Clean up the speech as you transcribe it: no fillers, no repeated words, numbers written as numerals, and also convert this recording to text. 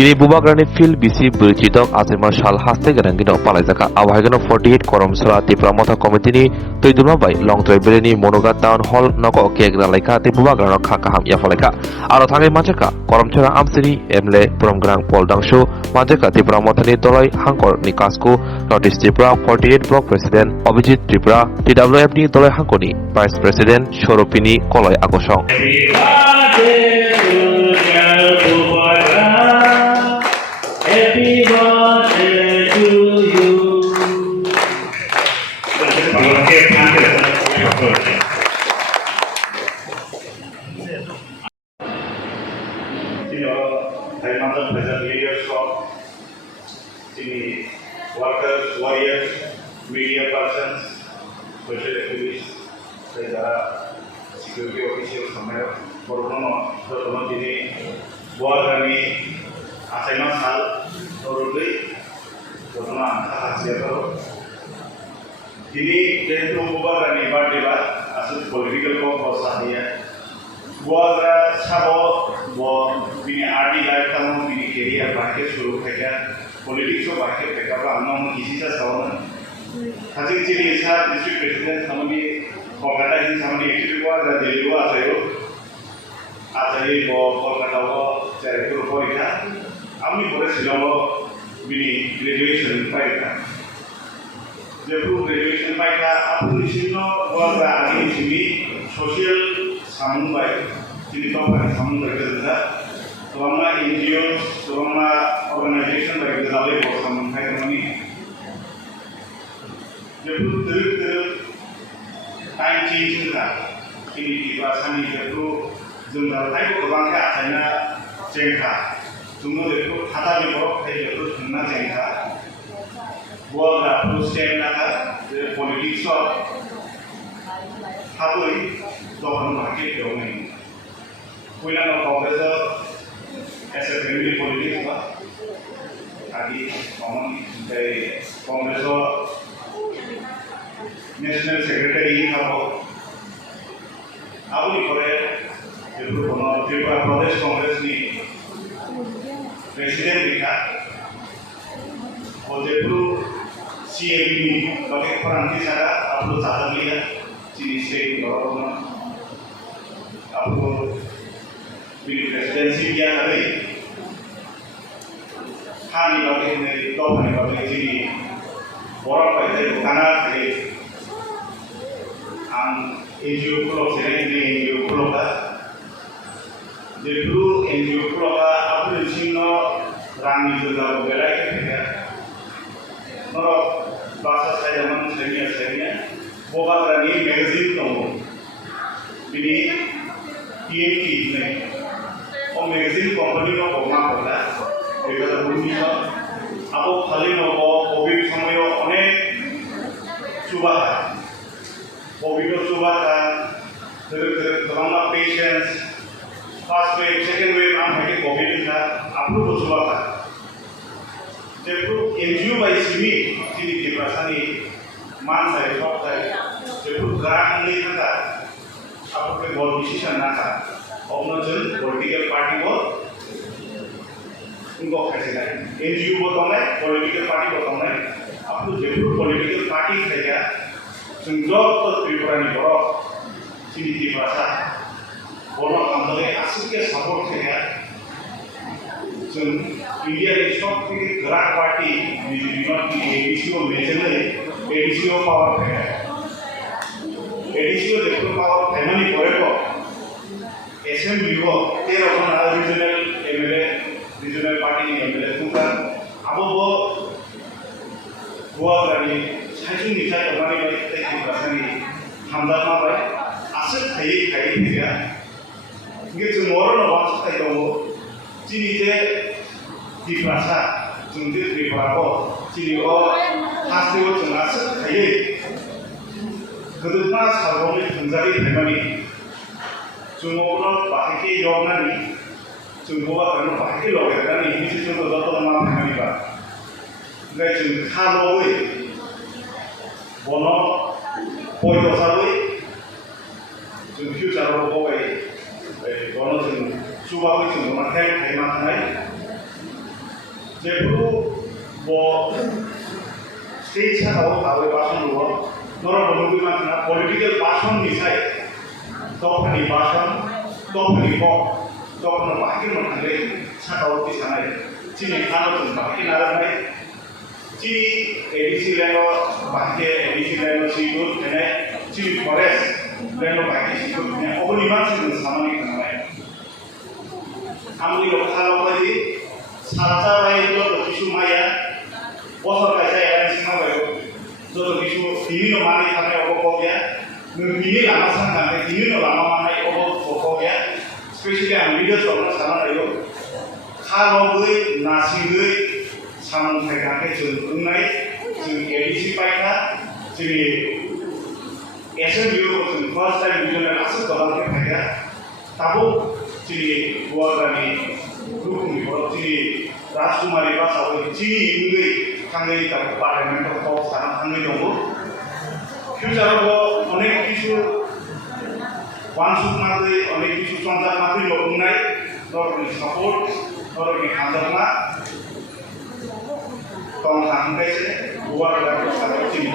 Dini Bubagrani Phil BC Burchidok Azima Shal Haste Garangino Palazaka Awagano 48 Korom Sala Tipramota Committee Toiduma by Long Travelini Monoga Town Hall Noko Kegra Leka Tibubagrano Kakaham Yafaleka Arothangi Machaka Korom Chara Amsini Emle Promgrang Poldang Show Majaka Tipramotani Doloi Hankor Nikasko Notice Tripura 48 Block President Abhijit Tripura TWFD Doloi Hankoni Vice President Shoropini Koloi Agosong Happy birthday to you. Another present leaders of the workers, warriors, media persons, social activists, security officials, Borgono, Dini, Wargani, Asaiman Sal, Norudri, Borgona, Hasiato. Dini, then to Bubarani Badiba, as a political cause, Buat sabo buat bini arti life tamu bini career bahkan suruh kerja politik so bahkan kerja apa amna kisi sa sawan hasil ciri isa district president samani Kolkata ini samani actually buat ada Delhi buat ajaib Kolkata buat cari tur politika kami boleh silong bini graduation paika jadi graduation paika apa ni sino buat ada ini sini social samun baik jadi topan samun baik itu dah selama NGO selama organisasi baik itu dah boleh samun baik ini jadi terus time change dah ini di bahasa ini jadi jumlah time berbangga hanya jengka jumlah itu kata berapa itu jumlah jengka buat dapur stem nak politik so habis Tuhan market domain. Kuila no Congress as a family politics ba. Adi common dari Congress National Secretary habo. Abu ni kore itu kono Tripura Pradesh Congress ni President dikha. और जेपरू CAB बगे फरांती सारा आपको साधन लिया चीनी से government आपको bill presidency क्या करे खानी बगे ने तो खानी बगे चीनी बड़ा पैसे खाना थे हम NGO पुलों से नहीं NGO पुलों का जेपरू NGO पुलों का आपको चिन्ह रानी जो दाव बेराय के Noro bahasa saya zaman saya boba tadi magazine tahu, ini TNT ni, magazine company no boba pada, mereka berbunyi apa kali no COVID समय अनेक subah, COVID subah terutama patients, first wave, second wave, am COVID ini apa subah Jepur NGO by sini di perasaan man saya sok saya Jepur gerak ini kita apa ke bol decision naka orang political party bol उनको कैसे करें NGO बताऊँ political party बताऊँ आप तो Jepur political party saja संजोग तो त्रिपुरा नि बरो sini di perasaan बोलो अंदर asik के support saja India is not the Gujarat party, we do not the ADCO majorly, ADCO power ADCO the power family forever. Assembly work, there are another regional MLA, regional party MLA, Tukan, Abobo, Guadani, Sashin Nisa, the money by taking Kasani, Hamdama by Asset Kai Kai, get tomorrow no one to Ciri di perasa, jumlah di berapa, ciri hasil jenazah kaya, kedua salonnya menjadi family, jumlah pakai jawab ni, jumlah kerana pakai logo ni, ini cuma dua orang family ba, jadi jumlah kalau bono, poin dosa jumlah future logo bono jumlah Subah itu cuma makan, makan जेफोरखौ stage सानाव हाबै बासन दङ नरम बे मानसिना political बासननिफ्राय दफानि बासन दफानि हक दफानो बाहागो मोननानै सानाव दिसानाय दिनै खानावजों बाहागो नाजानाय दिनै एडिसि लाइनाव बाहागो एडिसि लाइनाव सिटु थानाय दिनै फरेस्ट लाइनाव बाहागो सिटु थानाय अबनि मानसिजों सामानि थांनाय आंनि लखालाव बायदि सातजा रायजो किसु माया बसर गायसा एलाइन सिङाव जत किसु बिनि नमानि थानाय अबक गया बिनि लामा साननानै बिनि लामा मानाय अबक गया स्पेशली आं लीडर्स अफना साना रायो खालगै नासिगै सामन्थाय गाखै जों बुंनाय जों एडिसि पाइका जोंनि एसएमइउ जों फर्स्ट टाइम बिजनेस आसो गलांनो फायगा ताबो जोंनि गुवाहाटी रुकुमनि बर' जोंनि राजकुमारी बासावै जोंनि उन्दै थाङै दाबो पार्लियामेन्टआव साना थाङै दङ फिउचारावबो अनेक किसु वानसुकनाथै अनेक किसु सन्जाकनाथै बुंनाय नरकनि सापर्ट नरकनि हान्जामा गावनो थांगासिनो गुवाहाटी साराव जोंनि